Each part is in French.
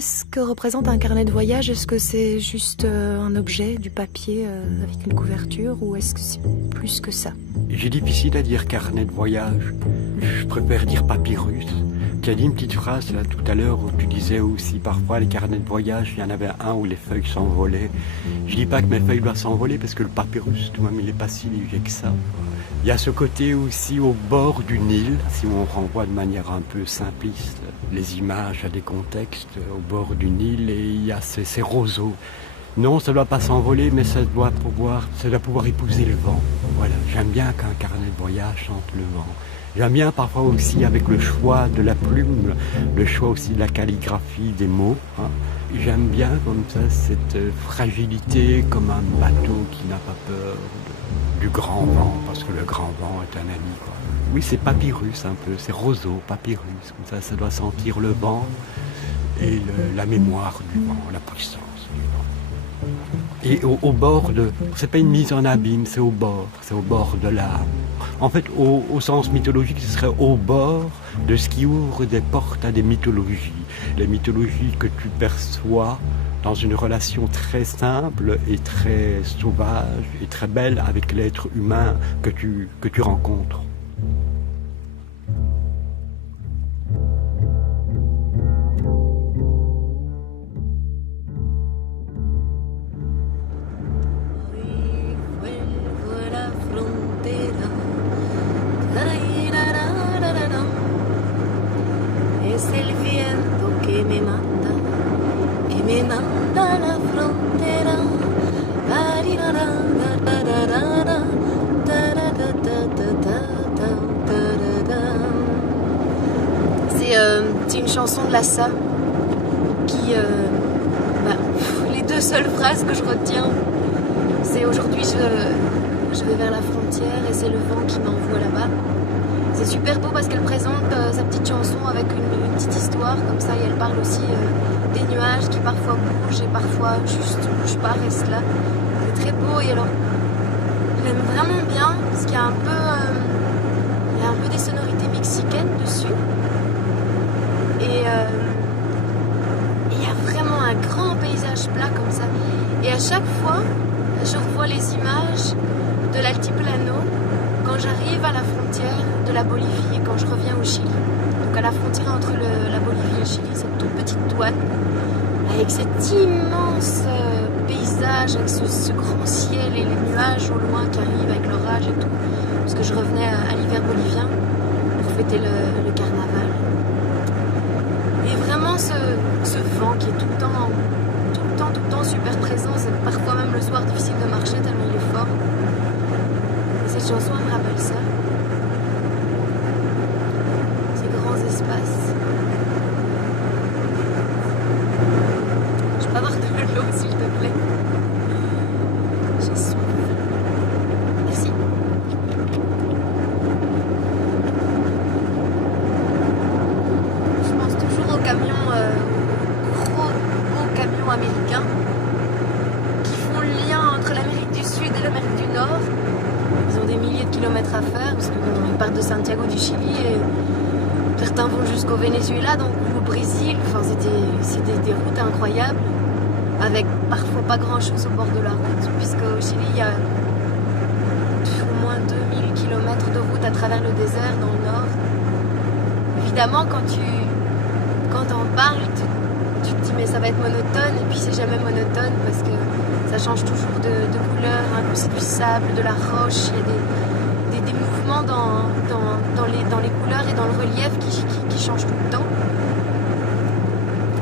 qu'est-ce que représente un carnet de voyage? Est-ce que c'est juste un objet, du papier avec une couverture, ou est-ce que c'est plus que ça? J'ai difficile à dire carnet de voyage. Je préfère dire papyrus. Tu as dit une petite phrase là tout à l'heure où tu disais aussi parfois les carnets de voyage, il y en avait un où les feuilles s'envolaient. Je dis pas que mes feuilles doivent s'envoler parce que le papyrus, tout de même, il est pas si léger que ça. Il y a ce côté aussi au bord du Nil, si on renvoie de manière un peu simpliste les images à des contextes au bord du Nil, et il y a ces roseaux. Non, ça ne doit pas s'envoler, mais ça doit pouvoir épouser le vent. Voilà, j'aime bien qu'un carnet de voyage chante le vent. J'aime bien parfois aussi avec le choix de la plume, le choix aussi de la calligraphie des mots. Hein. J'aime bien comme ça cette fragilité, comme un bateau qui n'a pas peur du grand vent, parce que le grand vent est un ami, quoi. Oui, c'est papyrus un peu, c'est roseau, papyrus, comme ça doit sentir le vent et la mémoire du vent, la puissance du vent. Et au bord de... C'est pas une mise en abîme, c'est au bord de l'âme. En fait, au sens mythologique, ce serait au bord de ce qui ouvre des portes à des mythologies. Les mythologies que tu perçois dans une relation très simple et très sauvage et très belle avec l'être humain que tu rencontres. C'est une chanson de Lhassa qui... les deux seules phrases que je retiens, c'est aujourd'hui je vais vers la frontière et c'est le vent qui m'envoie là-bas. C'est super beau parce qu'elle présente sa petite chanson avec une petite histoire comme ça, et elle parle aussi des nuages qui parfois bougent et parfois juste ne bougent pas, restent là. C'est très beau, et alors j'aime vraiment bien parce qu'il y a un peu des sonorités mexicaines dessus. Et il y a vraiment un grand paysage plat comme ça. Et à chaque fois, je revois les images de l'altiplano quand j'arrive à la frontière de la Bolivie et quand je reviens au Chili. Donc à la frontière entre la Bolivie et le Chili, cette toute petite douane, avec cet immense paysage, avec ce grand ciel et les nuages au loin qui arrivent avec l'orage et tout. Parce que je revenais à l'hiver bolivien pour fêter le carnaval. Et vraiment ce vent qui est tout le temps super présent, c'est parfois même le soir difficile de marcher tellement il est fort. Et cette chanson elle me rappelle ça. Ces grands espaces. Je peux avoir de l'eau s'il te plaît. J'ai soif. Merci. Camions américains qui font le lien entre l'Amérique du Sud et l'Amérique du Nord. Ils ont des milliers de kilomètres à faire parce qu'ils partent de Santiago du Chili et certains vont jusqu'au Venezuela, donc au Brésil. Enfin, c'est des routes incroyables avec parfois pas grand chose au bord de la route, puisqu'au Chili il y a au moins 2000 km de route à travers le désert dans le nord. Évidemment, quand on parle, tu te dis mais ça va être monotone, et puis c'est jamais monotone parce que ça change toujours de couleur, hein, quand c'est du sable, de la roche, il y a des mouvements dans les couleurs et dans le relief qui changent tout le temps.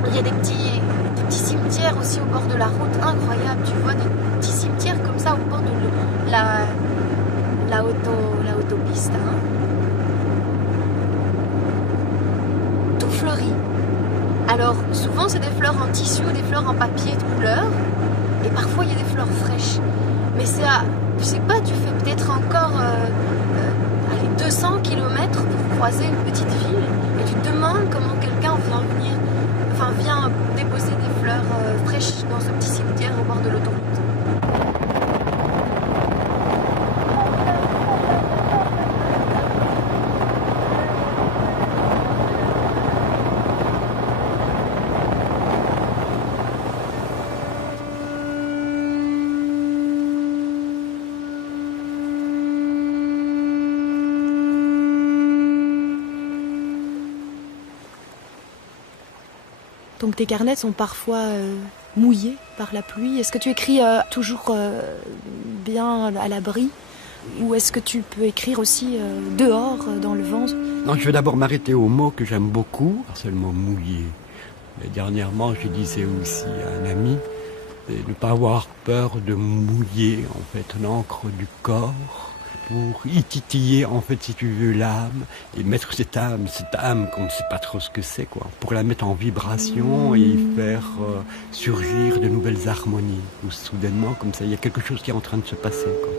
Il y a des petits cimetières aussi au bord de la route, incroyables, tu vois, des petits cimetières comme ça au bord de l'autopiste. Hein. Tout fleuri. Alors, souvent, c'est des fleurs en tissu ou des fleurs en papier de couleur. Et parfois, il y a des fleurs fraîches. Mais c'est à, je sais pas, tu fais peut-être encore 200 km pour croiser une petite ville. Et tu te demandes comment quelqu'un vient déposer des fleurs fraîches dans ce petit cimetière au bord de l'autoroute. Donc tes carnets sont parfois mouillés par la pluie. Est-ce que tu écris toujours bien à l'abri? Ou est-ce que tu peux écrire aussi dehors, dans le vent? Non, je vais d'abord m'arrêter au mot que j'aime beaucoup, c'est le mot mouillé. Et dernièrement, je disais aussi à un ami de ne pas avoir peur de mouiller en fait l'encre du corps pour y titiller en fait si tu veux l'âme et mettre cette âme qu'on ne sait pas trop ce que c'est quoi, pour la mettre en vibration et y faire surgir de nouvelles harmonies. Ou soudainement comme ça, il y a quelque chose qui est en train de se passer quoi.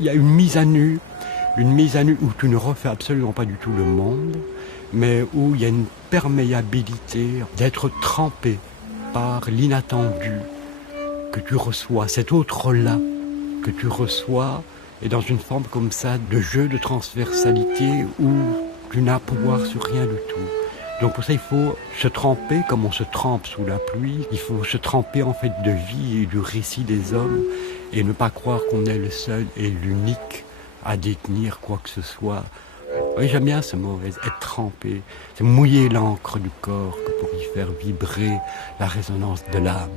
Il y a une mise à nu où tu ne refais absolument pas du tout le monde, mais où il y a une perméabilité d'être trempé par l'inattendu que tu reçois, cet autre-là que tu reçois, et dans une forme comme ça de jeu de transversalité où tu n'as pouvoir sur rien du tout. Donc pour ça, il faut se tremper comme on se trempe sous la pluie. Il faut se tremper en fait de vie et du récit des hommes et ne pas croire qu'on est le seul et l'unique à détenir quoi que ce soit. Oui, j'aime bien ce mot, être trempé. C'est mouiller l'encre du corps que pour y faire vibrer la résonance de l'âme.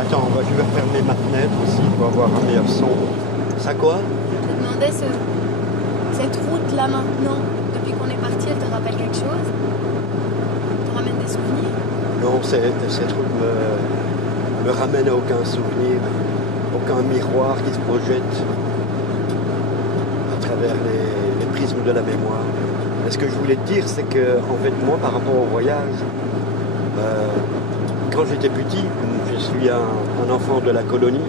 Attends, je vais refermer ma fenêtre aussi pour avoir un meilleur son. Ça quoi? Je te demandais cette route-là maintenant, depuis qu'on est parti, elle te rappelle quelque chose? Elle te ramène des souvenirs? Non, cette route me ramène à aucun souvenir, aucun miroir qui se projette à travers les prismes de la mémoire. Mais ce que je voulais te dire, c'est que, en fait, moi, par rapport au voyage, quand j'étais petit, je suis un enfant de la colonie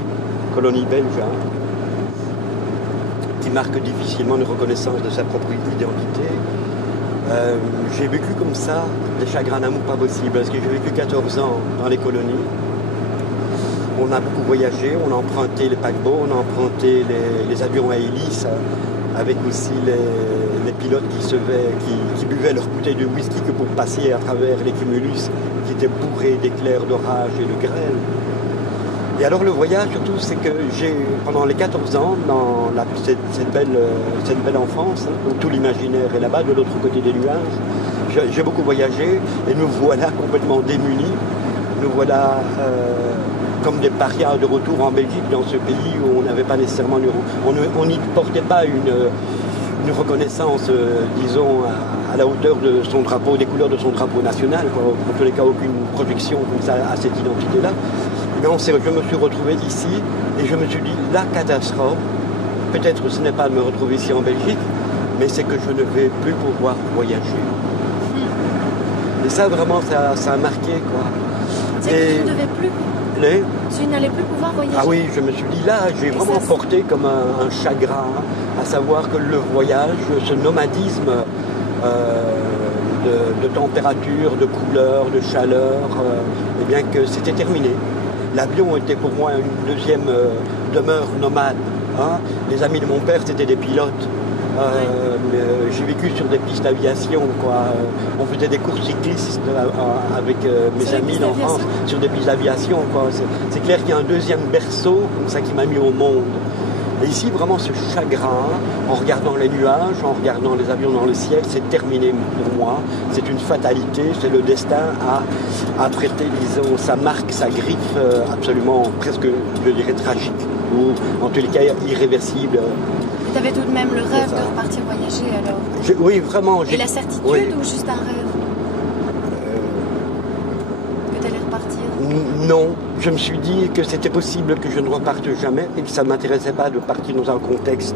belge, hein, qui marque difficilement une reconnaissance de sa propre identité. J'ai vécu comme ça des chagrins d'amour pas possibles, parce que j'ai vécu 14 ans dans les colonies. On a beaucoup voyagé, on a emprunté les paquebots, on a emprunté les avions à hélice, avec aussi les pilotes qui buvaient leur bouteille de whisky que pour passer à travers les cumulus qui étaient bourrés d'éclairs d'orage et de grêle. Et alors le voyage surtout, c'est que j'ai, pendant les 14 ans, dans cette belle enfance, hein, où tout l'imaginaire est là-bas, de l'autre côté des nuages, j'ai beaucoup voyagé et nous voilà complètement démunis. Nous voilà comme des parias de retour en Belgique, dans ce pays où on n'avait pas nécessairement... On n'y portait pas une reconnaissance, disons, à la hauteur de son drapeau, des couleurs de son drapeau national, quoi. En tous les cas, aucune projection comme ça à cette identité-là. Et bien, je me suis retrouvé ici et je me suis dit, la catastrophe, peut-être ce n'est pas de me retrouver ici en Belgique, mais c'est que je ne vais plus pouvoir voyager. Et ça, vraiment, ça a marqué, quoi. C'est que tu ne devais plus... Tu n'allais plus pouvoir voyager. Ah oui, je me suis dit là, j'ai vraiment porté comme un chagrin, à savoir que le voyage, ce nomadisme de température, de couleur, de chaleur, eh bien que c'était terminé. L'avion était pour moi une deuxième demeure nomade. Hein. Les amis de mon père, c'était des pilotes. J'ai vécu sur des pistes d'aviation, quoi. On faisait des courses cyclistes avec mes amis d'enfance sur des pistes d'aviation, quoi. C'est clair qu'il y a un deuxième berceau comme ça qui m'a mis au monde. Et ici, vraiment, ce chagrin, en regardant les nuages, en regardant les avions dans le ciel, c'est terminé pour moi. C'est une fatalité, c'est le destin à prêter, disons, sa marque, sa griffe, absolument, presque, je dirais, tragique, ou en tous les cas irréversible. Tu avais tout de même le rêve de repartir voyager alors? Oui, vraiment. Et la certitude ou juste un rêve? Que tu allais repartir? Non, je me suis dit que c'était possible que je ne reparte jamais et que ça ne m'intéressait pas de partir dans un contexte,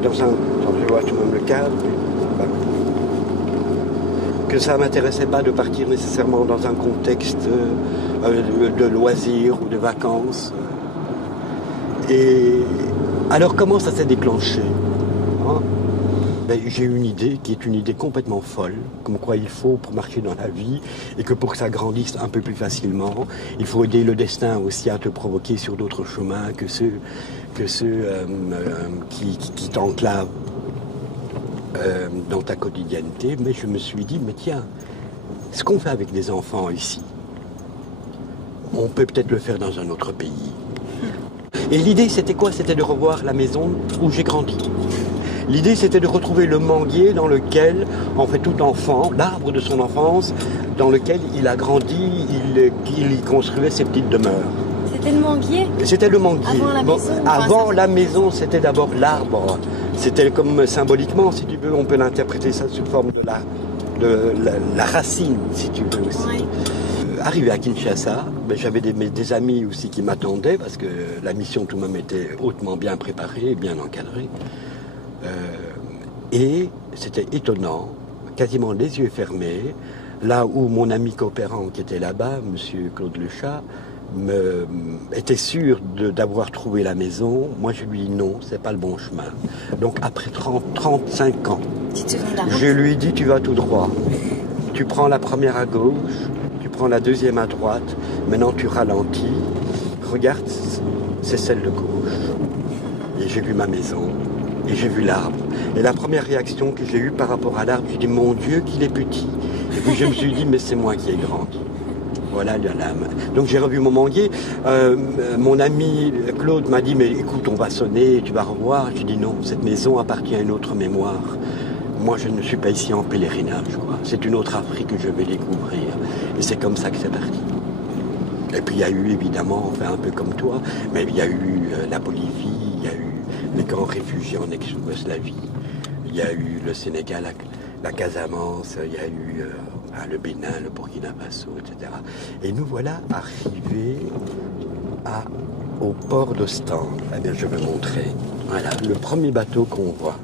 Attends, je vois tout de même le cadre. Que ça ne m'intéressait pas de partir nécessairement dans un contexte de loisirs ou de vacances. Et alors comment ça s'est déclenché, hein? ben, j'ai une idée qui est une idée complètement folle, comme quoi il faut pour marcher dans la vie, et que pour que ça grandisse un peu plus facilement, il faut aider le destin aussi à te provoquer sur d'autres chemins que ceux qui t'enclavent dans ta quotidienneté. Mais je me suis dit, mais tiens, ce qu'on fait avec des enfants ici, on peut peut-être le faire dans un autre pays. Et l'idée, c'était quoi? C'était de revoir la maison où j'ai grandi. L'idée, c'était de retrouver le manguier dans lequel, en fait, tout enfant, l'arbre de son enfance, dans lequel il a grandi, il y construisait ses petites demeures. C'était le manguier? C'était le manguier. Avant la maison? Avant la maison, c'était d'abord l'arbre. C'était comme symboliquement, si tu veux, on peut l'interpréter ça sous forme de la racine, si tu veux aussi. Ouais. Arrivé à Kinshasa, ben, j'avais des amis aussi qui m'attendaient parce que la mission tout de même était hautement bien préparée, bien encadrée. Et c'était étonnant, quasiment les yeux fermés, là où mon ami coopérant qui était là-bas, monsieur Claude Lechat, était sûr d'avoir trouvé la maison. Moi je lui dis non, c'est pas le bon chemin. Donc après 35 ans, je lui dis tu vas tout droit. Tu prends la première à gauche, tu prends la deuxième à droite, maintenant tu ralentis, regarde, c'est celle de gauche. Et j'ai vu ma maison, et j'ai vu l'arbre. Et la première réaction que j'ai eue par rapport à l'arbre, j'ai dit mon Dieu qu'il est petit. Et puis je me suis dit mais c'est moi qui ai grandi. Voilà l'âme. Donc j'ai revu mon manguier. Mon ami Claude m'a dit mais écoute on va sonner, tu vas revoir. J'ai dit non, cette maison appartient à une autre mémoire. Moi, je ne suis pas ici en pèlerinage, quoi. C'est une autre Afrique que je vais découvrir. Et c'est comme ça que c'est parti. Et puis, il y a eu, évidemment, enfin, un peu comme toi, mais il y a eu la Bolivie, il y a eu les camps réfugiés en ex-Yougoslavie, il y a eu le Sénégal, la Casamance, il y a eu le Bénin, le Burkina Faso, etc. Et nous voilà arrivés au port d'Ostende. Eh bien, je vais montrer. Voilà, le premier bateau qu'on voit.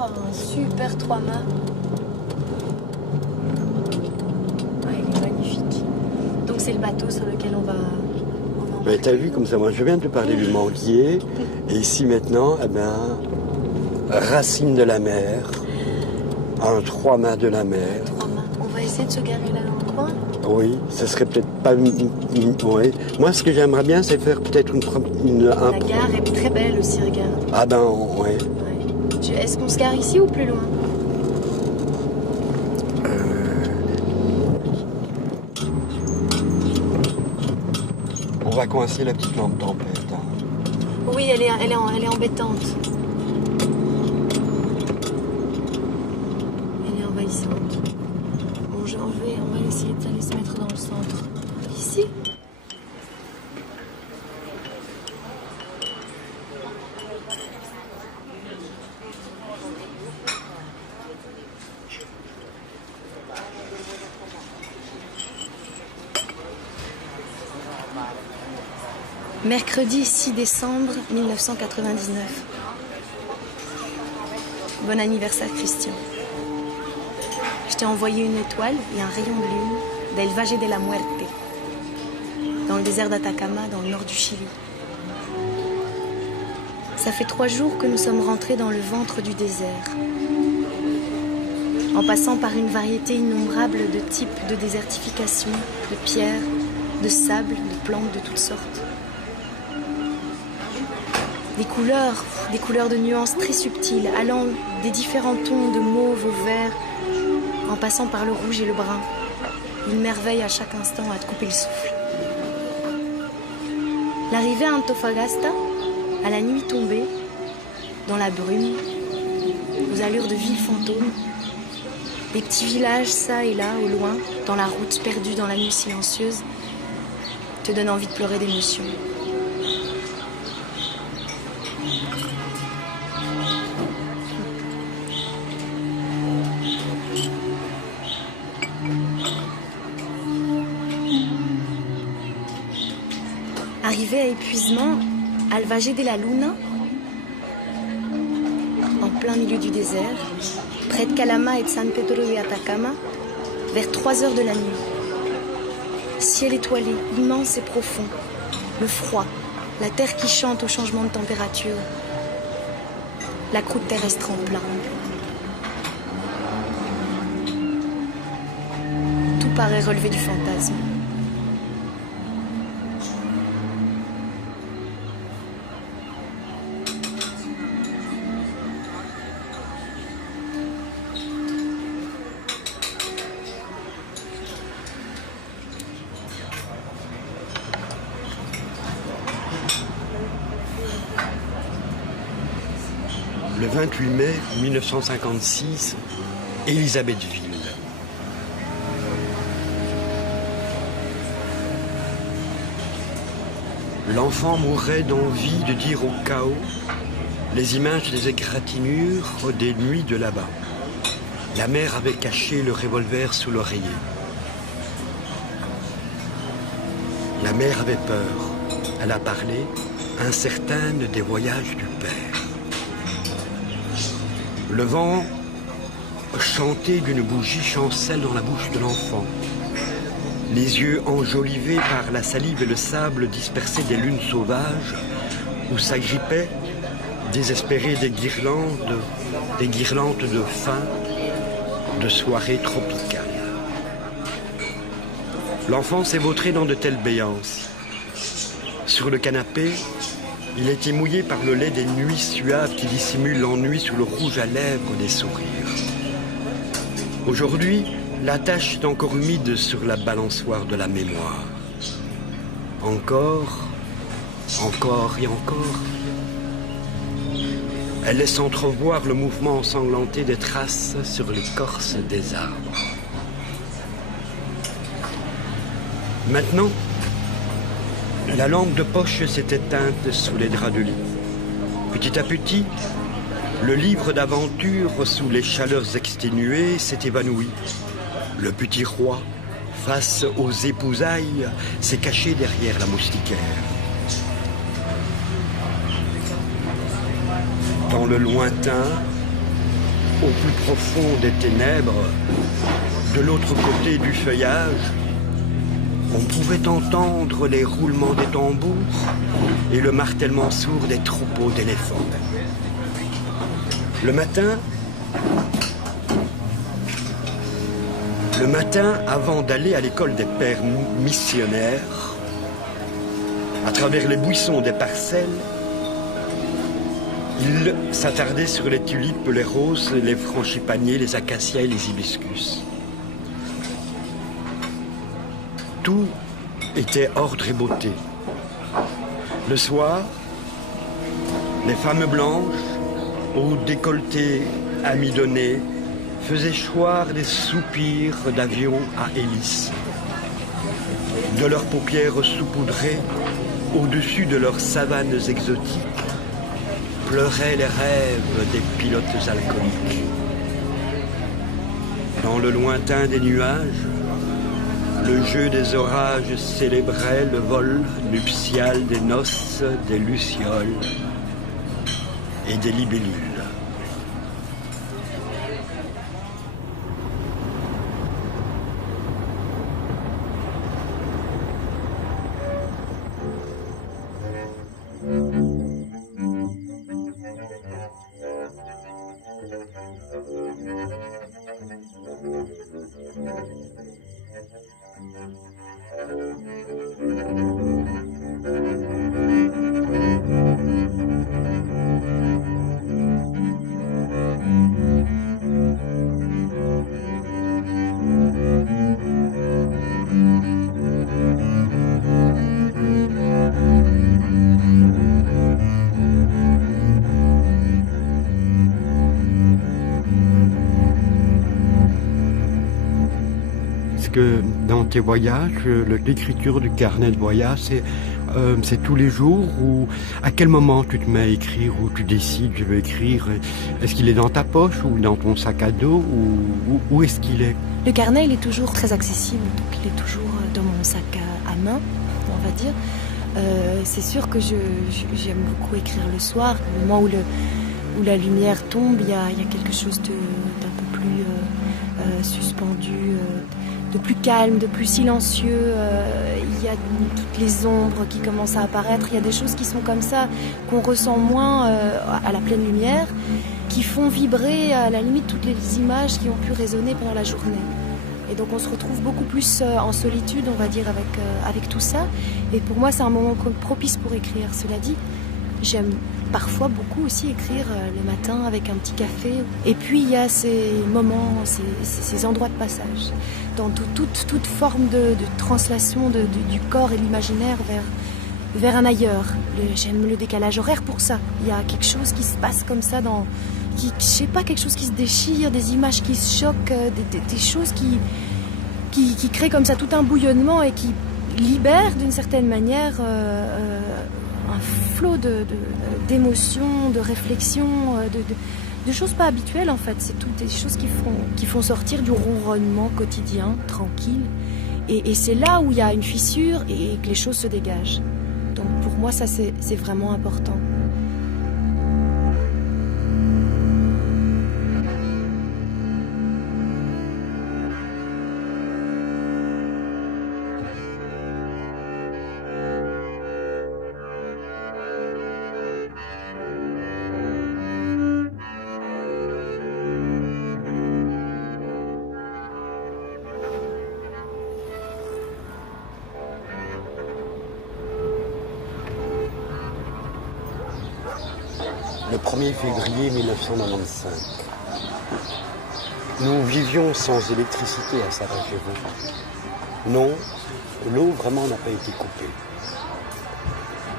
Oh, un super 3-mâts. Ouais, il est magnifique. Donc c'est le bateau sur lequel on va Mais t'as vu comme ça, moi je viens de te parler du manguier, et ici maintenant, eh ben, racine de la mer, un 3-mâts de la mer. 3-mâts. On va essayer de se garer là dans le coin. Oui, ce serait peut-être pas... Oui. Moi ce que j'aimerais bien, c'est faire peut-être La gare est très belle aussi, regarde. Ah ben, ouais. Est-ce qu'on se gare ici ou plus loin? On va coincer la petite lampe tempête. Hein. Oui, elle est embêtante. Elle est envahissante. Bon, on va essayer d'aller se mettre dans le centre. Ici? Mercredi 6 décembre 1999. Bon anniversaire Christian. Je t'ai envoyé une étoile et un rayon de lune d'El Valle de la Muerte, dans le désert d'Atacama, dans le nord du Chili. Ça fait 3 jours que nous sommes rentrés dans le ventre du désert, en passant par une variété innombrable de types de désertification, de pierres, de sable, de plantes de toutes sortes. Des couleurs de nuances très subtiles, allant des différents tons de mauve au vert, en passant par le rouge et le brun. Une merveille à chaque instant à te couper le souffle. L'arrivée à Antofagasta, à la nuit tombée, dans la brume, aux allures de ville fantôme, des petits villages ça et là, au loin, dans la route perdue dans la nuit silencieuse, te donnent envie de pleurer d'émotion. Arrivé à épuisement, al Valle de la Luna, en plein milieu du désert, près de Calama et de San Pedro de Atacama, vers 3 heures de la nuit. Ciel étoilé, immense et profond, le froid, la terre qui chante au changement de température. la croûte terrestre en plein. Tout paraît relever du fantasme. Le 28 mai 1956, Élisabethville. L'enfant mourait d'envie de dire au chaos les images des égratignures des nuits de là-bas. La mère avait caché le revolver sous l'oreiller. La mère avait peur. Elle a parlé, incertaine des voyages du père. Le vent chanté d'une bougie chancelle dans la bouche de l'enfant. Les yeux enjolivés par la salive et le sable dispersés des lunes sauvages où s'agrippaient, désespérées, des guirlandes de fin, de soirées tropicales. L'enfant s'est vautré dans de telles béances. Sur le canapé, il était mouillé par le lait des nuits suaves qui dissimulent l'ennui sous le rouge à lèvres des sourires. Aujourd'hui, la tache est encore humide sur la balançoire de la mémoire. Encore et encore. Elle laisse entrevoir le mouvement ensanglanté des traces sur l'écorce des arbres. Maintenant, la lampe de poche s'est éteinte sous les draps de lit. Petit à petit, le livre d'aventure sous les chaleurs exténuées s'est évanoui. Le petit roi, face aux épousailles, s'est caché derrière la moustiquaire. Dans le lointain, au plus profond des ténèbres, de l'autre côté du feuillage, on pouvait entendre les roulements des tambours et le martèlement sourd des troupeaux d'éléphants. Le matin, avant d'aller à l'école des pères missionnaires, à travers les buissons des parcelles, il s'attardait sur les tulipes, les roses, les frangipaniers, les acacias et les hibiscus. Tout était ordre et beauté. Le soir, les femmes blanches, aux décolletés amidonnés, faisaient choir des soupirs d'avions à hélice. De leurs paupières saupoudrées, au-dessus de leurs savanes exotiques, pleuraient les rêves des pilotes alcooliques. Dans le lointain des nuages, le jeu des orages célébrait le vol nuptial des noces, des lucioles et des libellules. Que dans tes voyages, l'écriture du carnet de voyage, c'est tous les jours ou à quel moment tu te mets à écrire ou tu décides je vais écrire? Est-ce qu'il est dans ta poche ou dans ton sac à dos ou où est-ce qu'il est? Le carnet, il est toujours très accessible, donc il est toujours dans mon sac à main, on va dire. C'est sûr que j'aime beaucoup écrire le soir, au moment où la lumière tombe, il y a quelque chose d'un peu plus suspendu, de plus calme, de plus silencieux. Il y a toutes les ombres qui commencent à apparaître. Il y a des choses qui sont comme ça, qu'on ressent moins à la pleine lumière, qui font vibrer à la limite toutes les images qui ont pu résonner pendant la journée. Et donc on se retrouve beaucoup plus en solitude, on va dire, avec tout ça. Et pour moi, c'est un moment propice pour écrire. Cela dit, j'aime parfois beaucoup aussi écrire le matin avec un petit café. Et puis il y a ces moments, ces endroits de passage, dans toute forme de translation du corps et de l'imaginaire vers un ailleurs. J'aime le décalage horaire pour ça. Il y a quelque chose qui se passe comme ça, je sais pas, quelque chose qui se déchire, des images qui se choquent, des choses qui créent comme ça tout un bouillonnement et qui libèrent d'une certaine manière un flot d'émotions, de réflexions, de choses pas habituelles en fait. C'est toutes des choses qui font sortir du ronronnement quotidien, tranquille. Et c'est là où il y a une fissure et que les choses se dégagent. Donc pour moi, ça c'est vraiment important. Le 1er février 1995. Nous vivions sans électricité à Sarajevo. Non, l'eau vraiment n'a pas été coupée.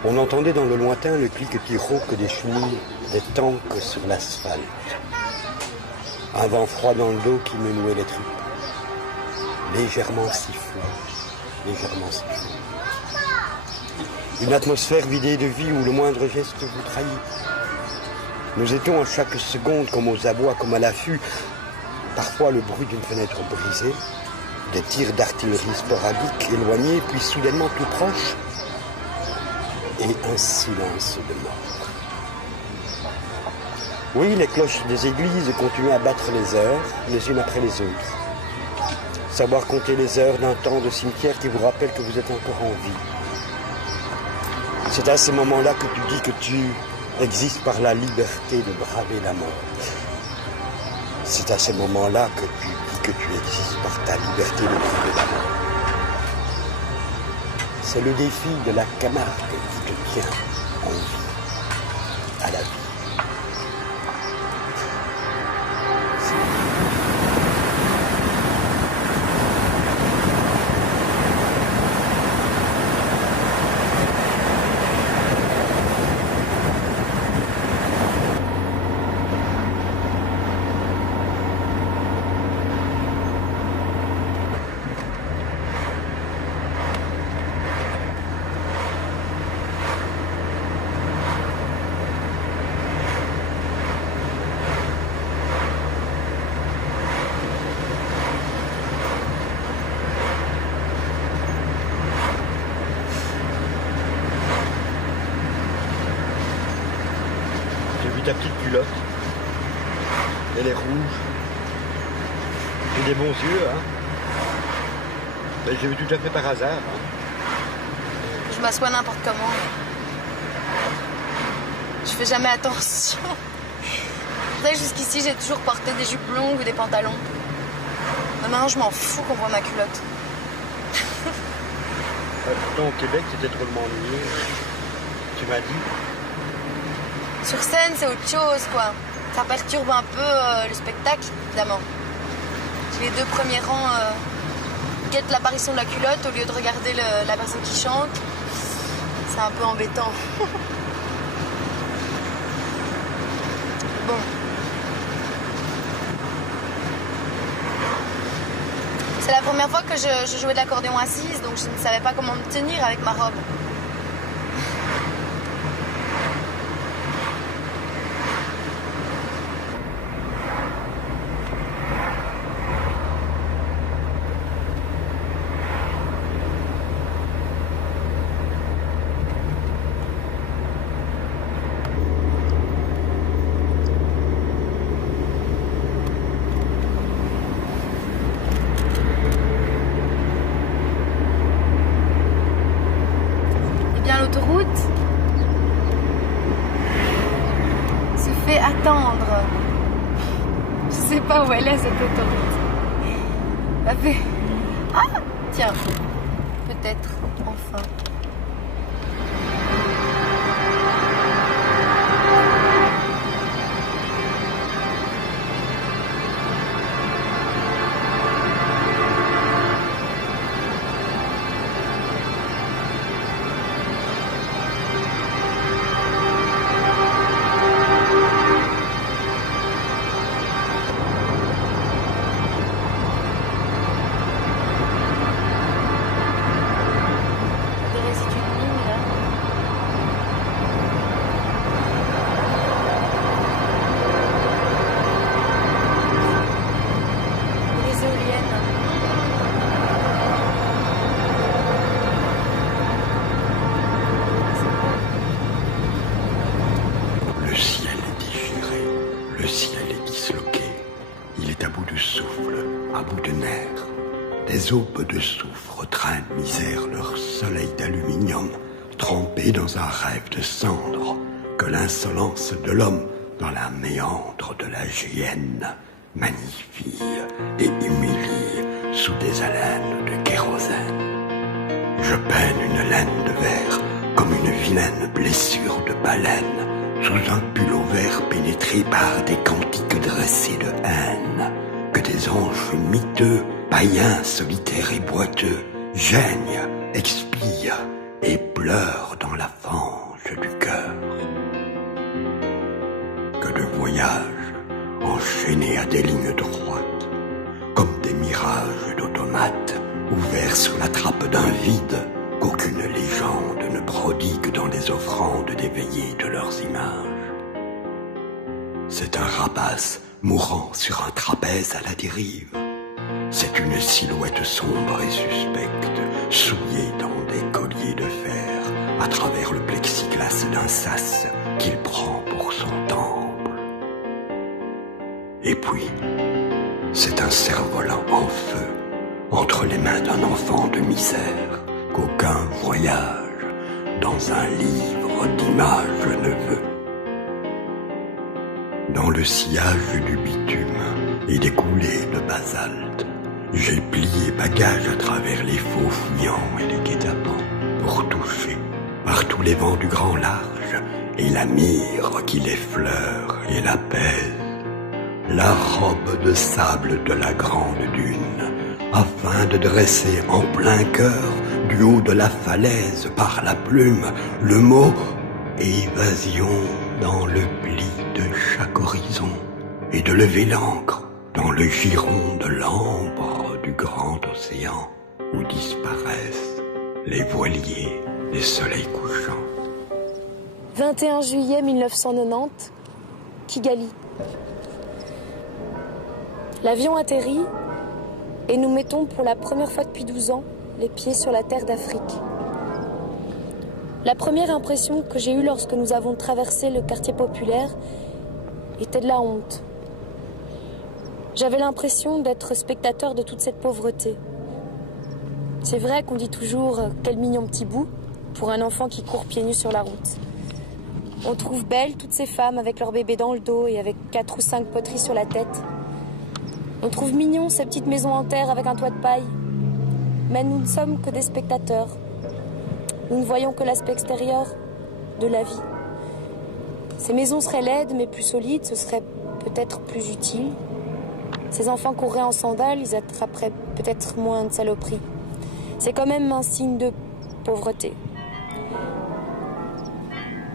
On entendait dans le lointain le cliquetis rauque des chenilles des tanks sur l'asphalte. Un vent froid dans le dos qui me nouait les tripes. Légèrement sifflant, légèrement sifflant. Une atmosphère vidée de vie où le moindre geste vous trahit. Nous étions à chaque seconde comme aux abois, comme à l'affût. Parfois le bruit d'une fenêtre brisée, des tirs d'artillerie sporadiques éloignés, puis soudainement tout proche, et un silence de mort. Oui, les cloches des églises continuaient à battre les heures, les unes après les autres. Savoir compter les heures d'un temps de cimetière qui vous rappelle que vous êtes encore en vie. C'est à ces moments-là que tu dis que tu existe par la liberté de braver la mort. C'est à ce moment-là que tu dis que tu existes par ta liberté de braver la mort. C'est le défi de la Camargue qui te tient en vie, à la vie. Ta petite culotte, elle est rouge, j'ai des bons yeux, hein. Ben, j'ai vu tout à fait par hasard. Hein. Je m'assois n'importe comment. Je fais jamais attention. Vous savez, jusqu'ici, j'ai toujours porté des jupes longues ou des pantalons. Mais maintenant, je m'en fous qu'on voit ma culotte. Pourtant, au Québec, c'était drôlement ennuyeux. Tu m'as dit. Sur scène, c'est autre chose, quoi. Ça perturbe un peu le spectacle, évidemment. Les deux premiers rangs guettent l'apparition de la culotte au lieu de regarder la personne qui chante. C'est un peu embêtant. Bon. C'est la première fois que je jouais de l'accordéon assise, donc je ne savais pas comment me tenir avec ma robe. attendre. Je sais pas où elle est cette autoroute. Ça fait... Ah, tiens, peut-être, enfin. Les aubes de soufre traînent misère leur soleil d'aluminium, trempé dans un rêve de cendres, que l'insolence de l'homme dans la méandre de la géhenne magnifie et humilie sous des haleines de kérosène. Je peine une laine de verre comme une vilaine blessure de baleine sous un pull vert pénétré par des cantiques dressés de haine, que des anges miteux, païens, solitaires et boiteux, geignent, expirent et pleurent dans la fange du cœur. Que de voyages enchaînés à des lignes droites, comme des mirages d'automates ouverts sur la trappe d'un vide qu'aucune légende ne prodigue dans les offrandes des veillées de leurs images. C'est un rapace mourant sur un trapèze à la dérive. C'est une silhouette sombre et suspecte, souillée dans des colliers de fer, à travers le plexiglas d'un sas qu'il prend pour son temple. Et puis, c'est un cerf-volant en feu, entre les mains d'un enfant de misère, qu'aucun voyage dans un livre d'images ne veut. Dans le sillage du bitume et des coulées de basalte, j'ai plié bagages à travers les faux fouillants et les guet-apens pour toucher par tous les vents du grand large et la myrrhe qui l'effleure et l'apaise, la robe de sable de la grande dune, afin de dresser en plein cœur du haut de la falaise par la plume le mot évasion dans le pli de chaque horizon et de lever l'ancre dans le giron de l'ambre du grand océan où disparaissent les voiliers des soleils couchants. 21 juillet 1990, Kigali. L'avion atterrit et nous mettons pour la première fois depuis 12 ans les pieds sur la terre d'Afrique. La première impression que j'ai eue lorsque nous avons traversé le quartier populaire était de la honte. J'avais l'impression d'être spectateur de toute cette pauvreté. C'est vrai qu'on dit toujours « quel mignon petit bout » pour un enfant qui court pieds nus sur la route. On trouve belles toutes ces femmes avec leur bébé dans le dos et avec 4 ou 5 poteries sur la tête. On trouve mignon ces petites maisons en terre avec un toit de paille. Mais nous ne sommes que des spectateurs. Nous ne voyons que l'aspect extérieur de la vie. Ces maisons seraient laides mais plus solides, ce serait peut-être plus utile. Ces enfants courraient en sandales, ils attraperaient peut-être moins de saloperies. C'est quand même un signe de pauvreté.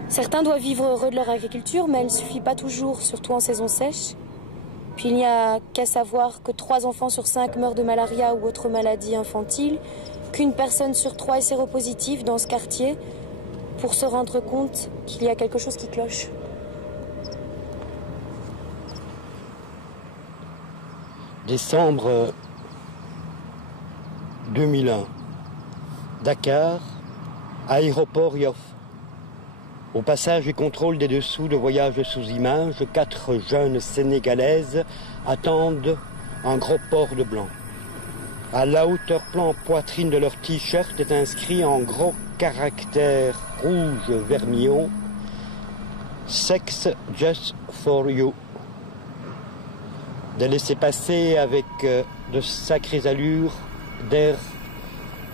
Certains doivent vivre heureux de leur agriculture, mais elle ne suffit pas toujours, surtout en saison sèche. Puis il n'y a qu'à savoir que 3 enfants sur 5 meurent de malaria ou autre maladie infantile, qu'une personne sur 3 est séropositive dans ce quartier, pour se rendre compte qu'il y a quelque chose qui cloche. Décembre 2001, Dakar, aéroport Yoff. Au passage et contrôle des dessous de voyage sous image, 4 jeunes Sénégalaises attendent un gros port de blanc. À la hauteur plan poitrine de leur t-shirt est inscrit en gros caractères rouge vermillon Sex Just for You. Des laissez-passer avec de sacrées allures d'air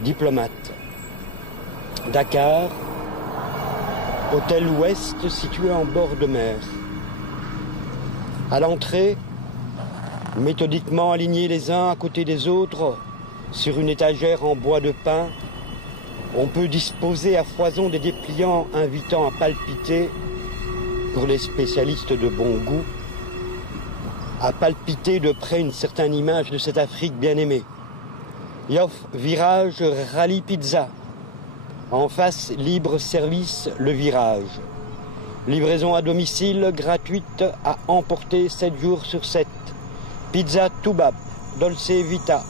diplomate. Dakar, hôtel ouest situé en bord de mer. À l'entrée, méthodiquement alignés les uns à côté des autres, sur une étagère en bois de pin, on peut disposer à foison des dépliants invitant à palpiter, pour les spécialistes de bon goût, à palpiter de près une certaine image de cette Afrique bien-aimée. Yoff Virage Rallye Pizza. En face, libre service Le Virage. Livraison à domicile gratuite à emporter 7 jours sur 7. Pizza Toubab, Dolce Vita,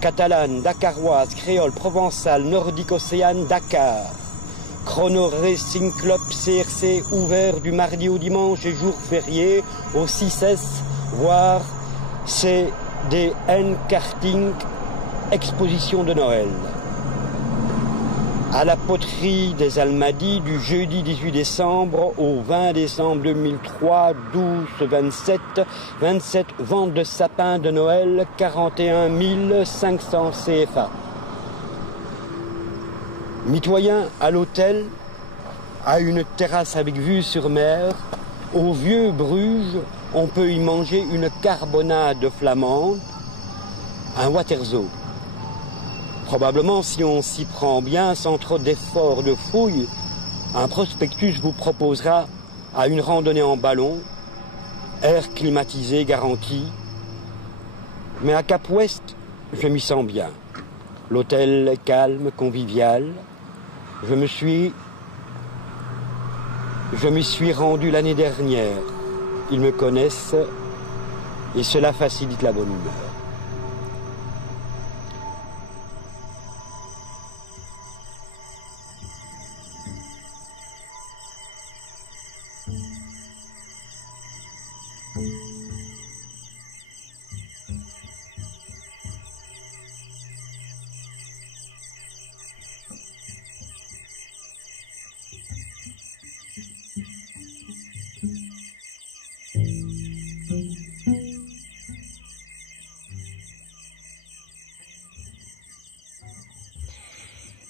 catalane, dakaroise, créole, provençale, nordique océane, Dakar. Chrono Racing Club CRC ouvert du mardi au dimanche et jours fériés au 6S, voire CDN Karting, exposition de Noël. À la poterie des Almadies du jeudi 18 décembre au 20 décembre 2003, 12-27 vente de sapins de Noël, 41 500 CFA. Mitoyen à l'hôtel, à une terrasse avec vue sur mer, au vieux Bruges, on peut y manger une carbonade flamande, un waterzo. Probablement, si on s'y prend bien, sans trop d'efforts de fouille, un prospectus vous proposera à une randonnée en ballon, air climatisé garanti. Mais à Cap-Ouest, je m'y sens bien. L'hôtel est calme, convivial. Je m'y suis rendu l'année dernière. Ils me connaissent et cela facilite la bonne humeur.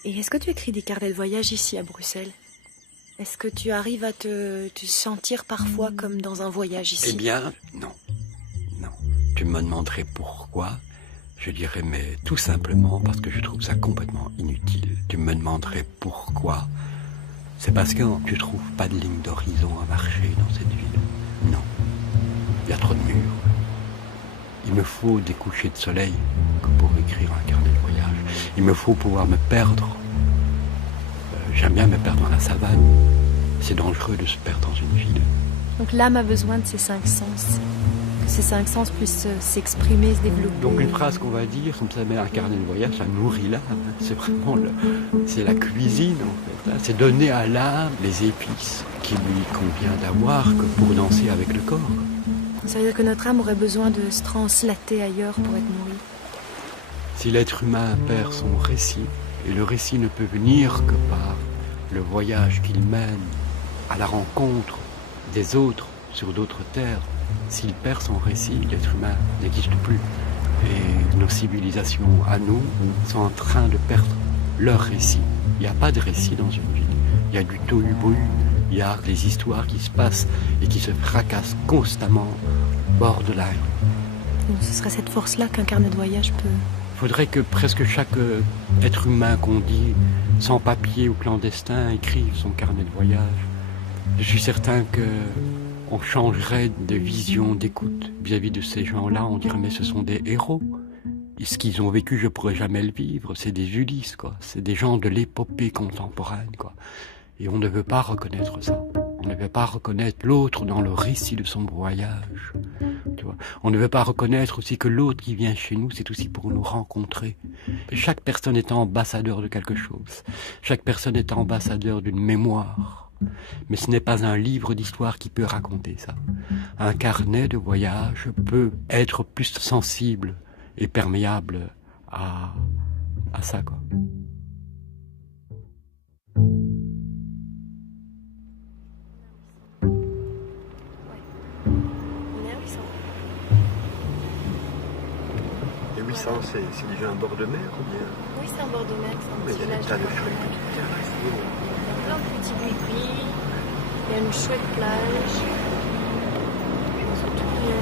Et est-ce que tu écris des carnets de voyage ici à Bruxelles? Est-ce que tu arrives à te sentir parfois comme dans un voyage ici? Eh bien, non. Non. Tu me demanderais pourquoi. Je dirais, mais tout simplement parce que je trouve ça complètement inutile. Tu me demanderais pourquoi. C'est parce que tu trouves pas de ligne d'horizon à marcher dans cette ville. Non. Il y a trop de murs. Il me faut des couchers de soleil pour écrire un carnet de voyage. Il me faut pouvoir me perdre. J'aime bien me perdre dans la savane. C'est dangereux de se perdre dans une ville. Donc l'âme a besoin de ces 5 sens. Que ces 5 sens puissent s'exprimer, se développer. Donc une phrase qu'on va dire, comme ça, mais un carnet de voyage, ça nourrit l'âme. C'est vraiment c'est la cuisine en fait. C'est donner à l'âme les épices qu'il lui convient d'avoir que pour danser avec le corps. Ça veut dire que notre âme aurait besoin de se translater ailleurs pour être nourrie. Si l'être humain perd son récit, et le récit ne peut venir que par le voyage qu'il mène à la rencontre des autres sur d'autres terres, s'il perd son récit, l'être humain n'existe plus. Et nos civilisations à nous sont en train de perdre leur récit. Il n'y a pas de récit dans une ville. Il y a du tohu-bohu, il y a des histoires qui se passent et qui se fracassent constamment borderline. Donc ce serait cette force-là qu'un carnet de voyage peut... Il faudrait que presque chaque être humain qu'on dit sans papier ou clandestin écrive son carnet de voyage. Je suis certain qu'on changerait de vision, d'écoute vis-à-vis de ces gens-là. On dirait mais ce sont des héros. Et ce qu'ils ont vécu, je pourrais jamais le vivre. C'est des Ulysses, quoi. C'est des gens de l'épopée contemporaine, quoi. Et on ne veut pas reconnaître ça. On ne veut pas reconnaître l'autre dans le récit de son voyage. Tu vois. On ne veut pas reconnaître aussi que l'autre qui vient chez nous, c'est aussi pour nous rencontrer. Chaque personne est ambassadeur de quelque chose. Chaque personne est ambassadeur d'une mémoire. Mais ce n'est pas un livre d'histoire qui peut raconter ça. Un carnet de voyage peut être plus sensible et perméable à ça, quoi. Buisson, c'est déjà un bord de mer ou bien? Oui, c'est un bord de mer, c'est un Mais petit il y a des village. tas de bord chouettes mer. petites terrasses. Il y a plein de petits buis-buis. Il y a une chouette plage. C'est tout bien.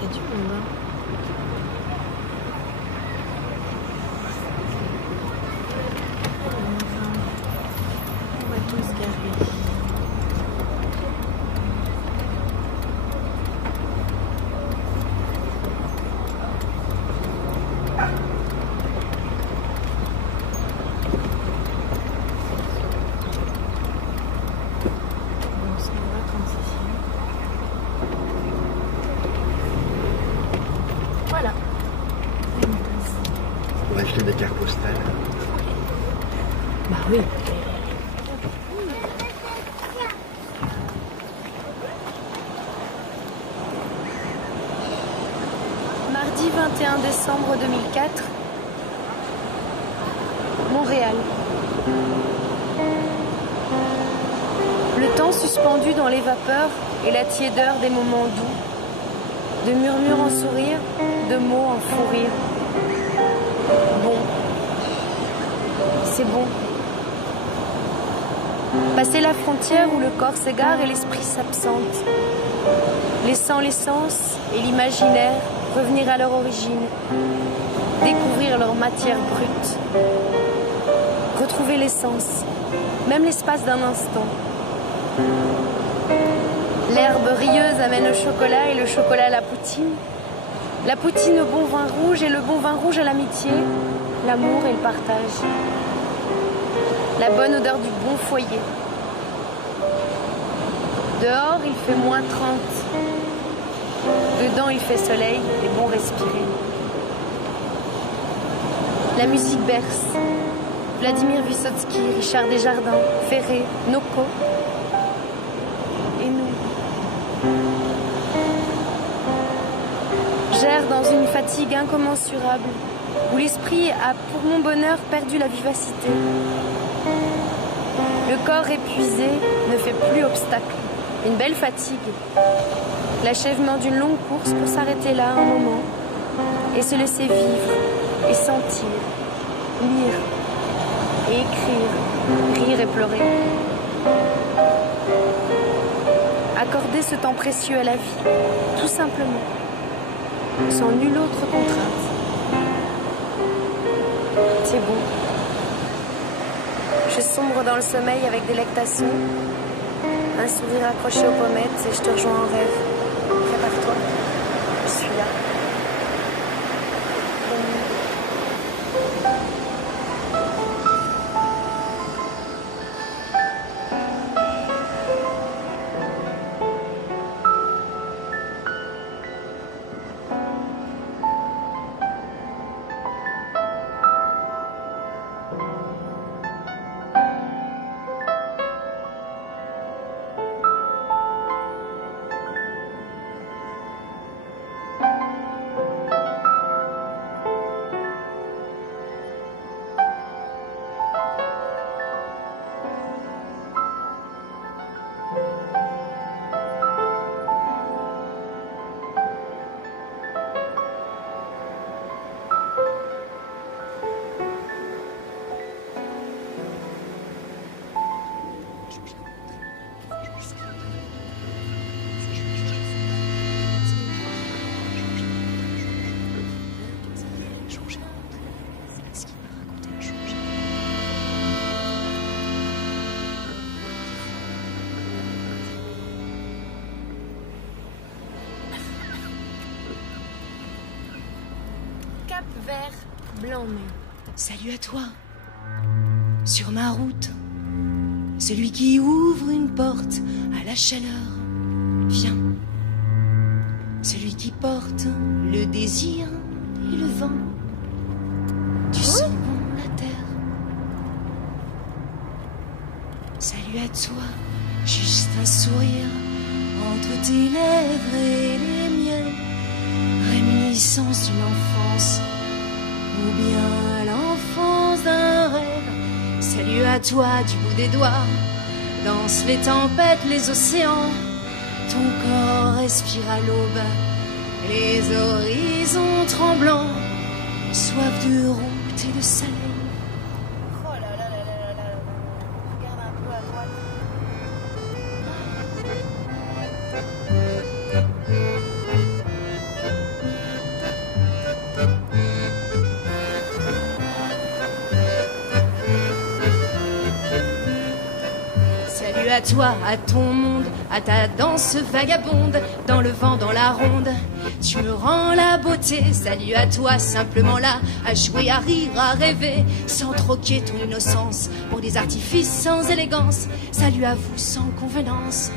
Il y a du monde, hein. On va tous se garer. On se lèvera comme ceci. Voilà. Une place. On va acheter des cartes postales. Bah oui. Mardi 21 décembre 2004, Montréal. Le temps suspendu dans les vapeurs et la tiédeur des moments doux, de murmures en sourire, de mots en fou rire. Bon. C'est bon. Passer la frontière où le corps s'égare et l'esprit s'absente, laissant l'essence et l'imaginaire revenir à leur origine, découvrir leur matière brute, retrouver l'essence, même l'espace d'un instant. L'herbe rieuse amène le chocolat et le chocolat la poutine au bon vin rouge et le bon vin rouge à l'amitié, l'amour et le partage. La bonne odeur du bon foyer. Dehors, il fait moins 30. Dedans, il fait soleil et bon respirer. La musique berce. Vladimir Vysotsky, Richard Desjardins, Ferré, Noko. Et nous. J'erre dans une fatigue incommensurable, où l'esprit a, pour mon bonheur, perdu la vivacité. Le corps épuisé ne fait plus obstacle. Une belle fatigue. L'achèvement d'une longue course pour s'arrêter là un moment et se laisser vivre et sentir, lire et écrire, rire et pleurer. Accorder ce temps précieux à la vie, tout simplement, sans nulle autre contrainte. C'est bon. Je sombre dans le sommeil avec délectation, un sourire accroché aux pommettes et je te rejoins en rêve. Prépare-toi, je suis là. Bonne nuit. Cap vert, blanc mai. Salut à toi. Sur ma route, celui qui ouvre une porte à la chaleur. Viens. Celui qui porte le désir et le vent. Tu sens bon la terre. Salut à toi, juste un sourire entre tes lèvres et les miennes. Réminiscence d'une enfance, ou bien l'enfance à toi du bout des doigts. Dansent les tempêtes, les océans. Ton corps respire à l'aube. Les horizons tremblants. Soif de route et de soleil. Oh là là là là là là. Regarde un peu à droite. Salut à toi, à ton monde, à ta danse vagabonde, dans le vent, dans la ronde. Tu me rends la beauté, salut à toi, simplement là, à jouer, à rire, à rêver, sans troquer ton innocence pour des artifices sans élégance. Salut à vous, sans convenance.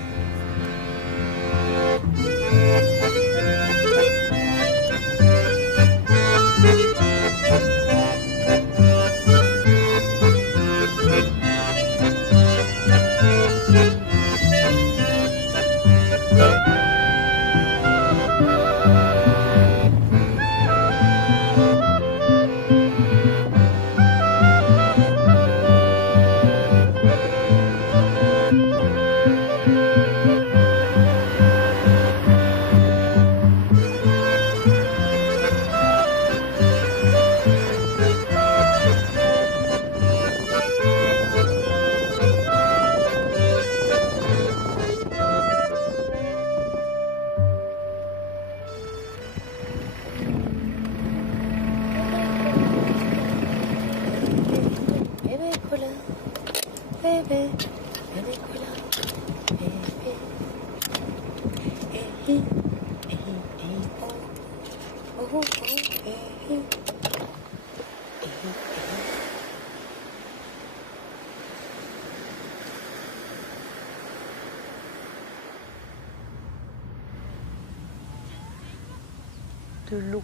De l'eau.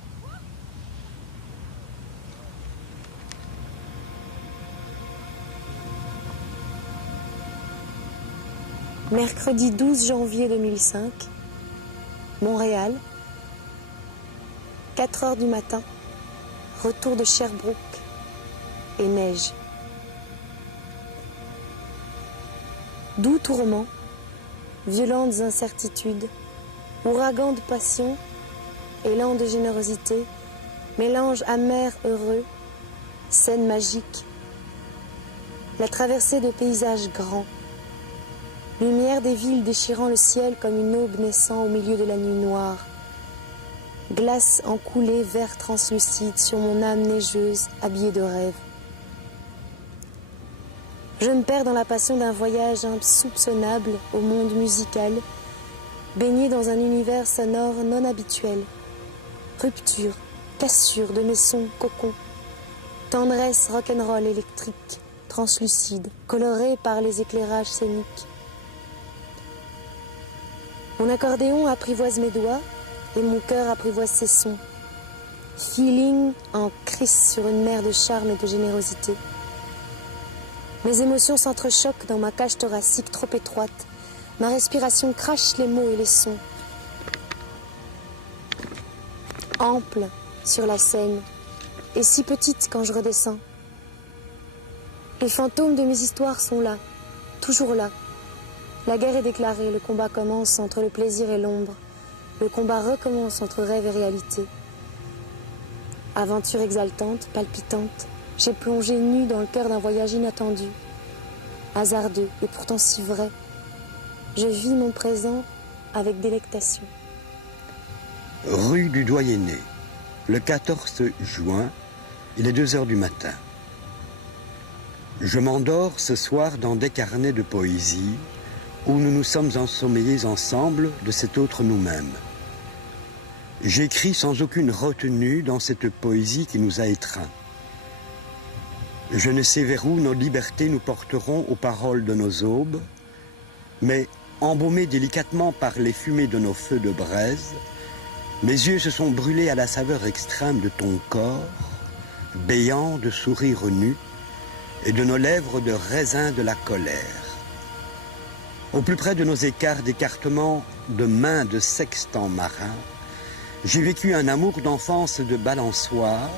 Mercredi 12 janvier 2005, Montréal, 4 heures du matin, retour de Sherbrooke et neige. Doux tourments, violentes incertitudes, ouragan de passion, élan de générosité, mélange amer heureux, scène magique, la traversée de paysages grands, lumière des villes déchirant le ciel comme une aube naissant au milieu de la nuit noire, glace en coulée vert translucide sur mon âme neigeuse habillée de rêve. Je me perds dans la passion d'un voyage insoupçonnable au monde musical, baigné dans un univers sonore non habituel. Rupture, cassure de mes sons cocons, tendresse rock'n'roll électrique, translucide, colorée par les éclairages scéniques. Mon accordéon apprivoise mes doigts et mon cœur apprivoise ses sons. Feeling en crise sur une mer de charme et de générosité. Mes émotions s'entrechoquent dans ma cage thoracique trop étroite. Ma respiration crache les mots et les sons. Ample sur la Seine et si petite quand je redescends. Les fantômes de mes histoires sont là, toujours là. La guerre est déclarée, le combat commence entre le plaisir et l'ombre. Le combat recommence entre rêve et réalité. Aventure exaltante, palpitante, j'ai plongé nue dans le cœur d'un voyage inattendu. Hasardeux et pourtant si vrai. Je vis mon présent avec délectation. Rue du Doyenné, le 14 juin, il est 2 heures du matin. Je m'endors ce soir dans des carnets de poésie où nous nous sommes ensommeillés ensemble de cet autre nous-mêmes. J'écris sans aucune retenue dans cette poésie qui nous a étreints. Je ne sais vers où nos libertés nous porteront aux paroles de nos aubes, mais embaumés délicatement par les fumées de nos feux de braise, mes yeux se sont brûlés à la saveur extrême de ton corps, béant de sourires nus, et de nos lèvres de raisin de la colère. Au plus près de nos écarts d'écartement de mains de sextant marin, j'ai vécu un amour d'enfance de balançoire,